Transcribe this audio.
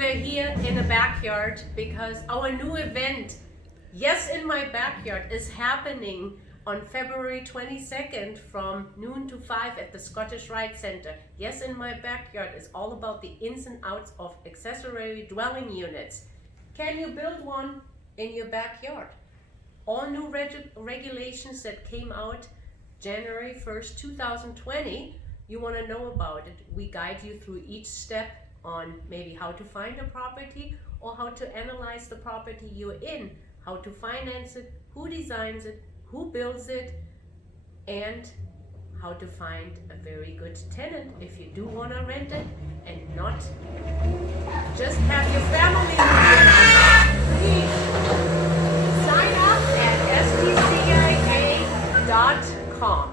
we're here in the backyard because our new event, Yes in My Backyard, is happening on February 22nd from noon to 5 at the Scottish Rite Center. Yes in My Backyard is all about the ins and outs of accessory dwelling units. Can you build one in your backyard? All new regulations that came out January 1st, 2020, you want to know about it. We guide you through each step on maybe how to find a property or how to analyze the property you're in, how to finance it, who designs it, who builds it, and how to find a very good tenant if you do want to rent it and not just have your family please sign up at stcia.com.